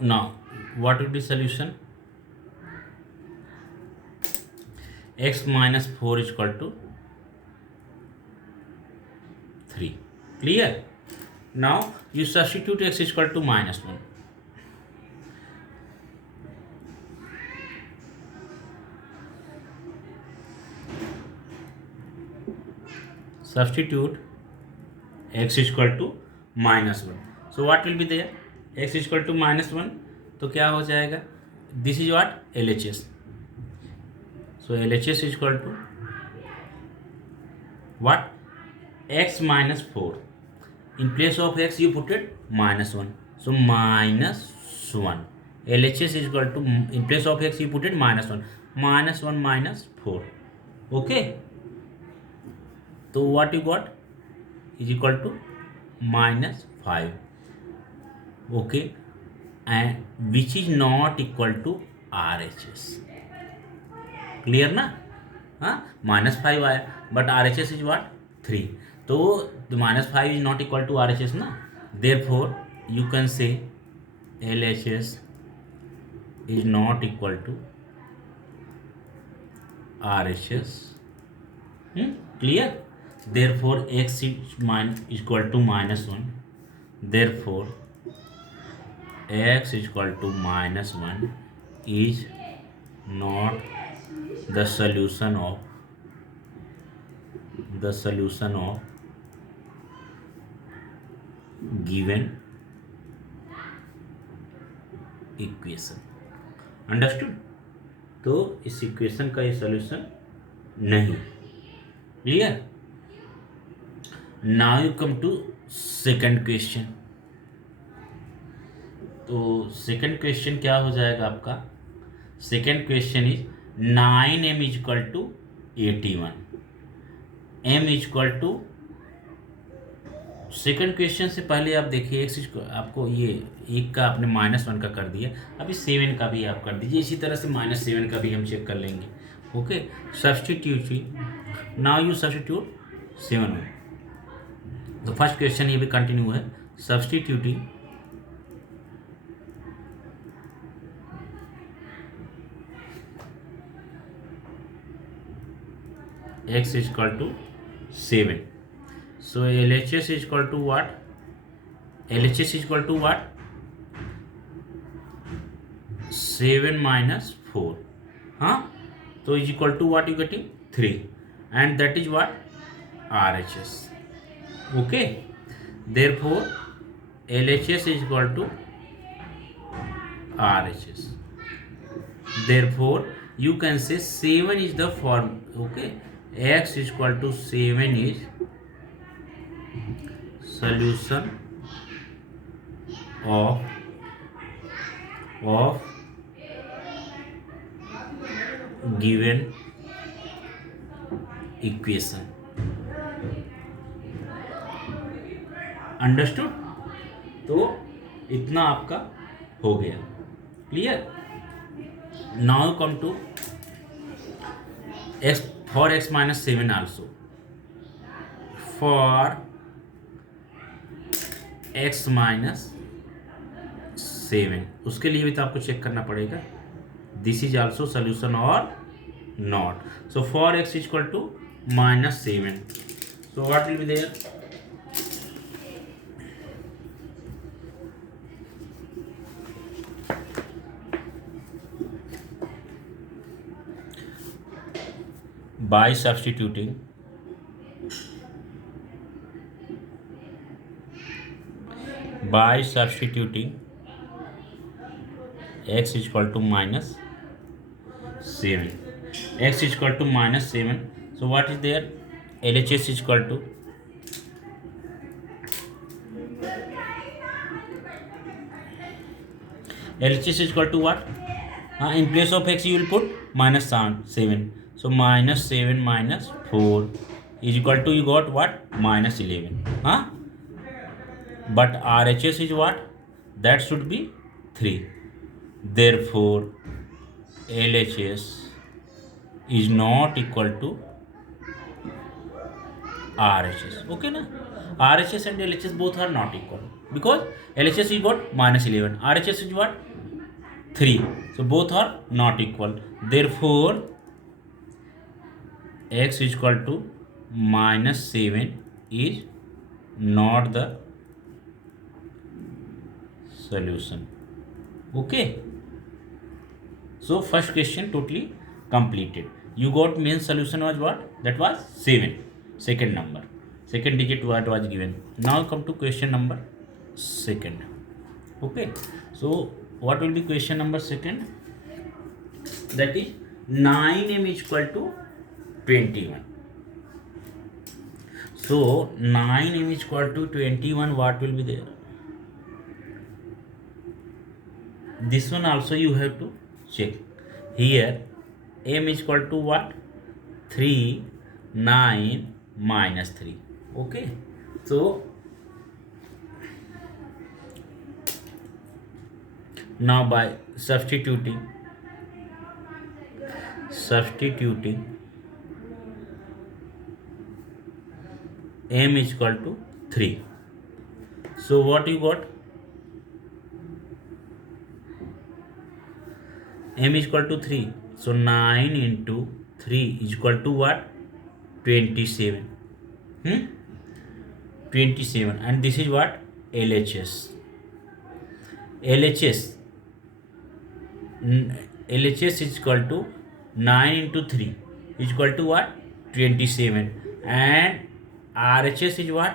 Now, what will be solution? X minus 4 is equal to 3. Clear? Now, you substitute x is equal to minus 1. Substitute x is equal to minus 1. So, what will be there? X is equal to minus 1. तो क्या हो जाएगा? This is what? LHS. So, LHS is equal to what? X minus 4. In place of x you put it minus 1. So, minus 1. LHS is equal to, in place of x you put it minus 1. Minus 1 minus 4. Okay. So, what you got is equal to minus 5. Okay. And which is not equal to RHS. Clear ना? हाँ, -5 आया, but RHS is what? 3. तो the -5 is not equal to RHS ना. Therefore, you can say LHS is not equal to RHS. Clear? Therefore, x is equal to minus 1. Therefore, x is equal to minus 1 is not the solution of given equation. Understood? तो इस equation का ये solution नहीं. Clear? Now you come to second question. तो second question क्या हो जाएगा आपका? Second question is 9m is equal to 81. m is equal to, second question से पहले आप देखिए एक्स आपको ये एक का आपने -1 का कर दिया, अभी 7 का भी आप कर दीजिए. इसी तरह से -7 का भी हम चेक कर लेंगे. Okay. Substitute. Now you substitute 7 में. तो फर्स्ट क्वेश्चन ये भी कंटिन्यू है. Substituting x is equal to 7. So LHS is equal to what? LHS is equal to what? 7 minus 4. हाँ, तो is equal to what you getting? 3. And that is what? RHS. Okay. Therefore, LHS is equal to RHS. Therefore, you can say 7 is the form. Okay. X is equal to 7 is solution of given equation. Understood? तो इतना आपका हो गया. Clear? Now come to x for x minus 7 also. For x minus 7, उसके लिए भी तो आपको चेक करना पड़ेगा. दिस इज ऑल्सो सोल्यूशन और not. So for x is equal to -7. So what will be there? by substituting x is equal to -7. X is equal to -7. So what is there? LHS is equal to what? In place of x you will put -7. So -7 minus 4 is equal to, you got what? -11. But RHS is what? That should be 3. Therefore, LHS is not equal to RHS. Okay na? RHS and LHS both are not equal. because LHS is what? Minus 11. RHS is what? 3. So both are not equal. Therefore, x is equal to minus 7 is not the solution. Okay. So first question totally completed. You got main solution was what? That was 7. Second number. Second digit what was given. Now come to question number second. Okay. So what will be question number second? That is 9m is equal to 21. So 9m is equal to 21. What will be there? This one also you have to check. Here m is equal to what? 3, 9 minus 3. Okay. So now by substituting m is equal to 3. So what you got? M is equal to 3. So 9 into 3 is equal to what? 27. 27. And this is what? LHS. LHS is equal to 9 into 3 is equal to what? 27. And RHS is what?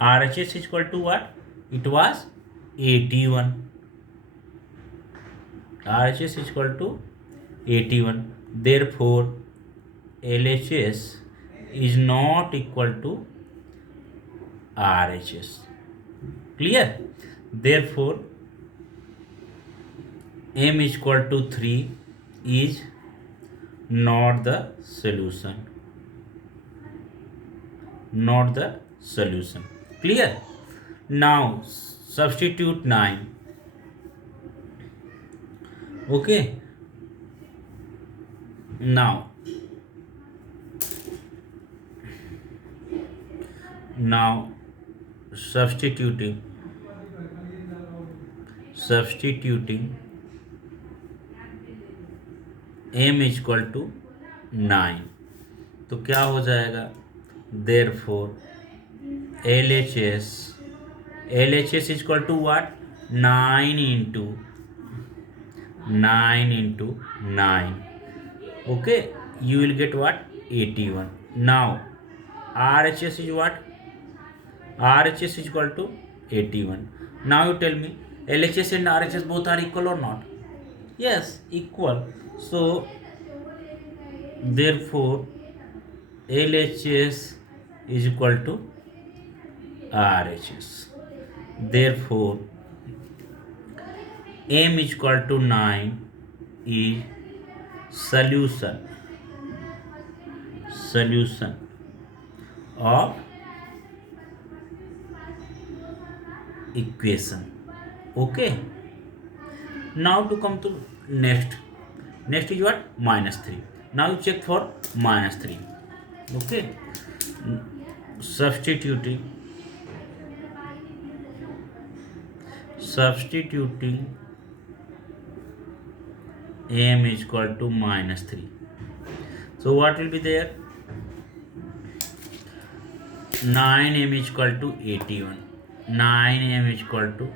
RHS is equal to what? It was 81. RHS is equal to 81. Therefore, LHS is not equal to RHS. Clear? Therefore, m is equal to 3 is not the solution. Not the solution. Clear? Now, substitute 9. Okay. Now substituting m is equal to 9 तो क्या हो जाएगा? Therefore LHS is equal to what? 9 into 9. Okay, you will get what? 81. Now RHS is what? RHS is equal to 81. Now you tell me, LHS and RHS both are equal or not? Yes, equal. So therefore LHS is equal to RHS. Therefore m is equal to 9 is solution of equation. Okay. Now to come to next is what? Minus 3. Now you check for minus 3. Okay. Substituting m is equal to minus 3. So what will be there? 9m is equal to 81. 9m is equal to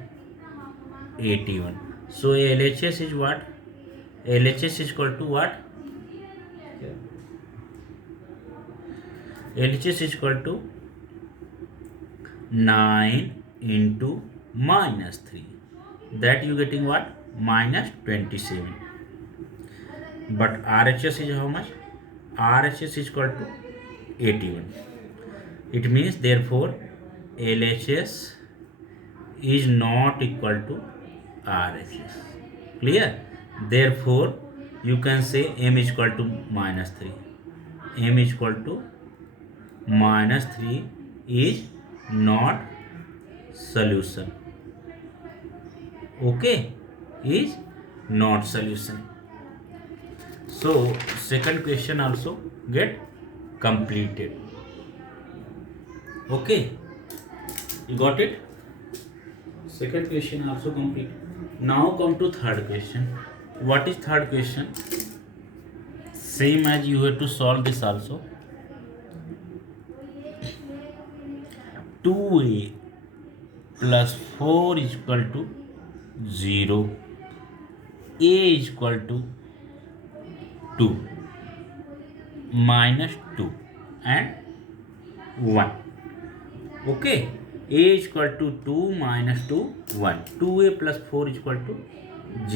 81. So LHS is what? LHS is equal to what? LHS is equal to 9 into minus 3. That you getting what? Minus 27. But RHS is how much? RHS is equal to 81. It means therefore LHS is not equal to RHS. Clear? Therefore you can say m is equal to minus 3. M is equal to minus 3 is not solution. Okay, is not solution. So second question also get completed. Okay, you got it? second question also complete. Now come to third question. What is third question? Same as you have to solve this also. 2a plus 4 is equal to 0. A is equal to 2 minus 2 and 1. Okay, a is equal to 2 minus 2 1. 2a plus 4 is equal to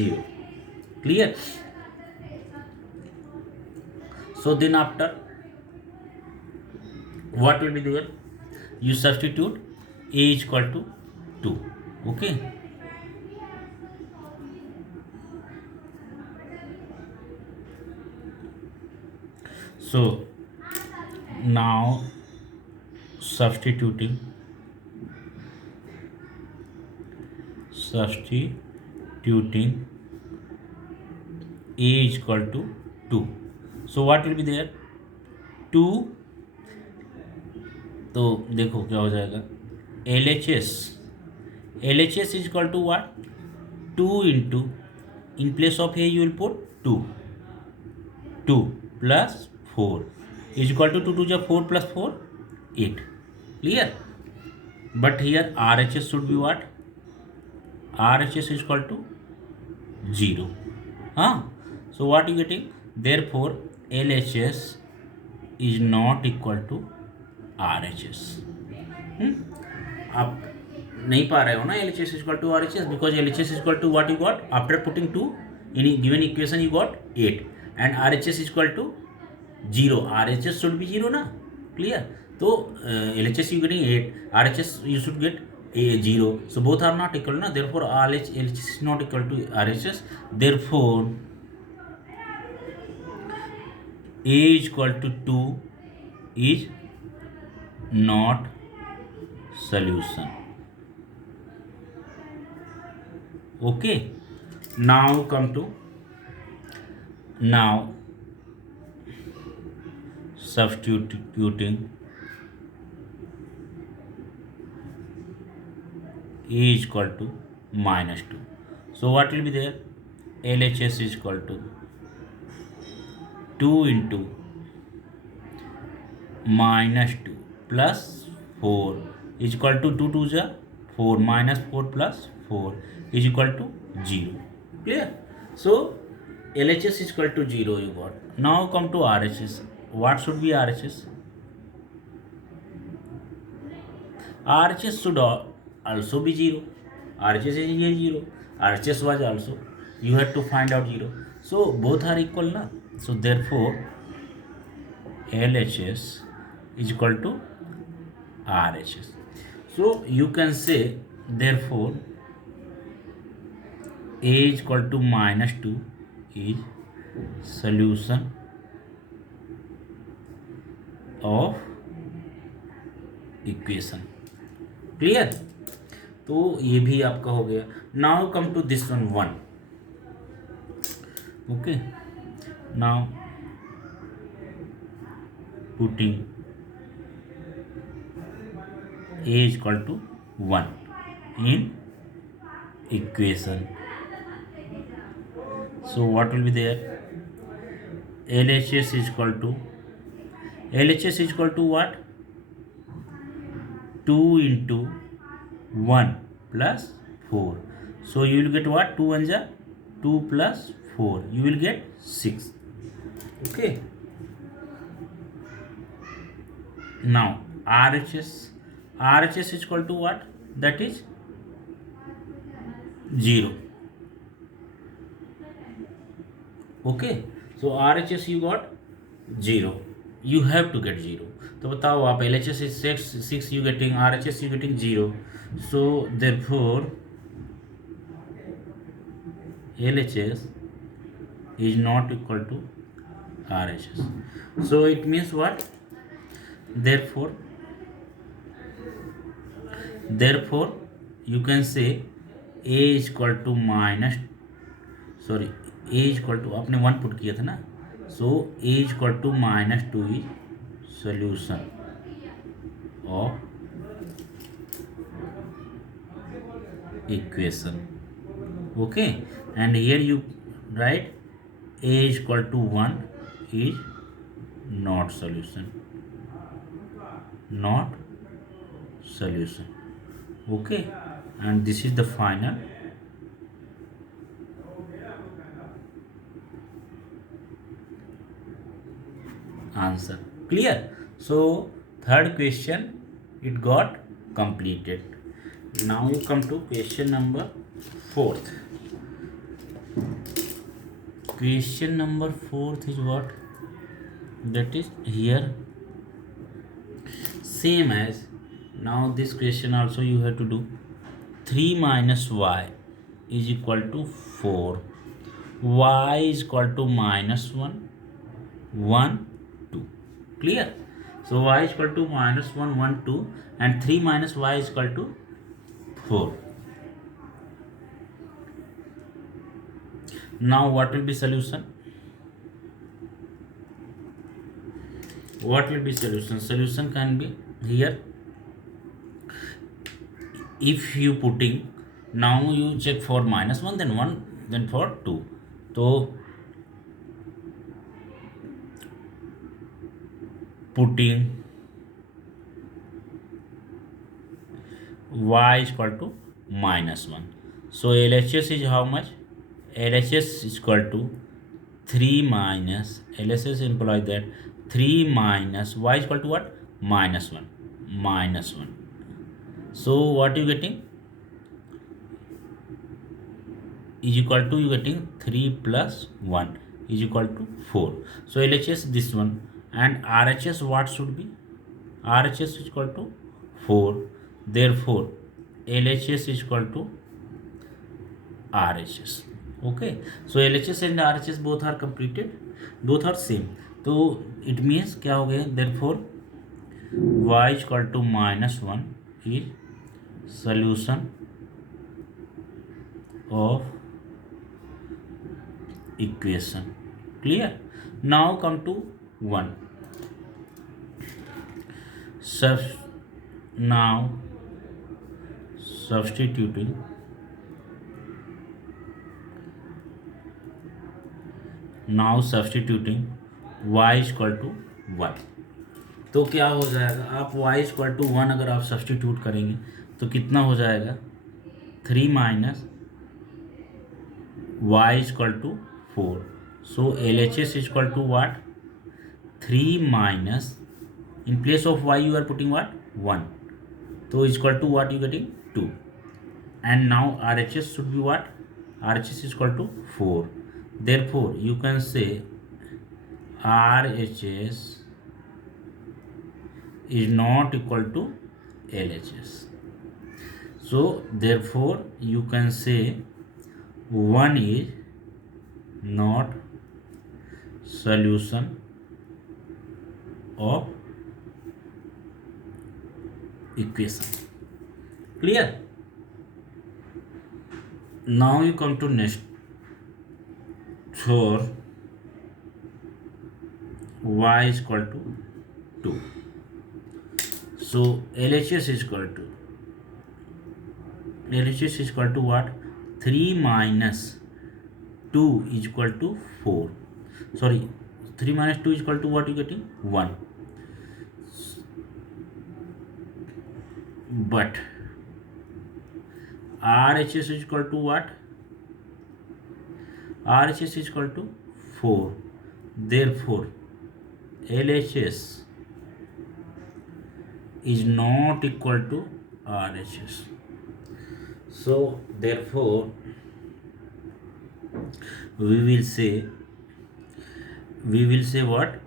0. Clear? So then after what will be there? You substitute a is equal to 2. Okay, so now substituting a is equal to 2. So what will be there? 2, तो देखो क्या हो जाएगा, LHS is equal to what? 2 into, in place of a you will put 2 plus 4 is equal to 2 to 4 plus 4 8. Clear? But here RHS should be what? RHS is equal to 0. So what you getting? Therefore LHS is not equal to RHS. आप नहीं पा रहे हो ना LHS is equal to RHS, because LHS is equal to what you got after putting 2 in given equation, you got 8 and RHS is equal to 0. RHS should be 0 na. Clear? So LHS you getting 8, RHS you should get a 0, so both are not equal na. Therefore LHS is not equal to RHS. Therefore a is equal to 2 is not solution. Okay, now come to substituting a is equal to minus 2. So what will be there? LHS is equal to 2 into minus 2 plus 4 is equal to 2 to 4 minus 4 plus 4 is equal to 0. Clear? So LHS is equal to 0 you got. Now come to RHS. What should be RHS? RHS should also be 0. RHS is here 0. RHS was also, you have to find out 0. So both are equal na. So therefore LHS is equal to RHS. So you can say therefore a is equal to minus 2 is solution of equation. Clear? तो ये भी आपका हो गया. Now come to this one 1. Okay, now putting a is equal to 1 in equation. So what will be there? LHS is equal to what? 2 into 1 plus 4. So you will get what? 2 1 ja 2 plus 4. You will get 6. Okay. Now RHS is equal to what? That is 0. Okay. So RHS you got 0. You have to get 0. तो बताओ आप LHS is 6 you getting, RHS you getting 0. So therefore LHS is not equal to RHS. So it means what? Therefore you can say a is equal to minus, sorry, a is equal to, आपने 1 put किया था ना. So a is equal to minus 2 is solution of equation. Okay, and here you write a is equal to 1 is not solution, not solution. Okay, and this is the final answer. Clear? So third question it got completed. Now you come to question number fourth. Question number fourth is what? That is here same as now this question also you have to do. 3 minus y is equal to 4. Y is equal to minus 1, 1, 2. Clear? So y is equal to minus 1, 1, 2 and 3 minus y is equal to 4. Now what will be solution? What will be solution? Solution can be here. If you putting, now you check for minus 1 then 1 then for 2. So putting y is equal to minus 1. So LHS is how much? LHS is equal to 3 minus, LHS implies that 3 minus y is equal to what? Minus 1. Minus 1. So what you getting? Is equal to you getting 3 plus 1 is equal to 4. So LHS this one and RHS what should be? RHS is equal to 4. Therefore LHS is equal to RHS. Okay, so LHS and RHS both are completed, both are same. So it means क्या हो गया? Therefore y is equal to minus 1 is solution of equation. Clear? Now come to 1. Now substituting y is equal to 1. तो क्या हो जाएगा? आप y is equal to 1 अगर आप सब्सटीट्यूट करेंगे तो कितना हो जाएगा? 3 minus y is equal to 4. So LHS is equal to what? 3 minus, in place of y you are putting what? 1. So is equal to what you getting? 2. And now RHS should be what? RHS is equal to 4. Therefore you can say RHS is not equal to LHS. So therefore you can say 1 is not solution of equation. Clear? Now you come to next. For y is equal to 2. So LHS is equal to what? 3 minus 2 is equal to 4. Sorry, 3 minus 2 is equal to what you getting? 1. But RHS is equal to what? RHS is equal to 4. Therefore LHS is not equal to RHS. So therefore we will say what?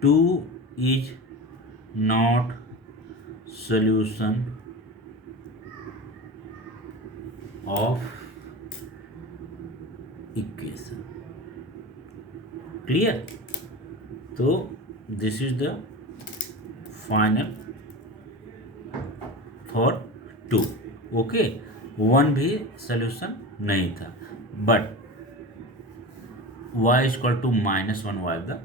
2 is not solution of equation. Clear? So this is the final for 2. Okay, 1 भी solution नहीं था, but y is equal to minus 1 was the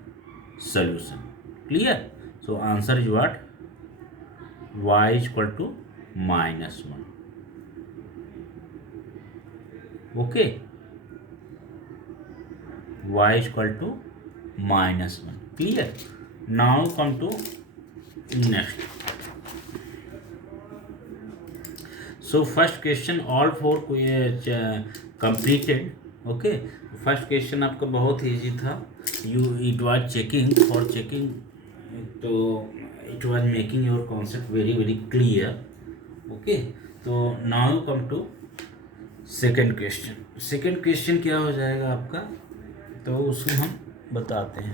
solution. Clear? So answer is what? Y is equal to -1. Okay, y is equal to -1. Clear? Now come to next. So first question all four completed. Okay, first question आपका बहुत easy था. It was checking for checking, तो it was making your concept very very clear. Okay, तो now come to second question. Second question क्या हो जाएगा आपका, तो उसको हम बताते हैं.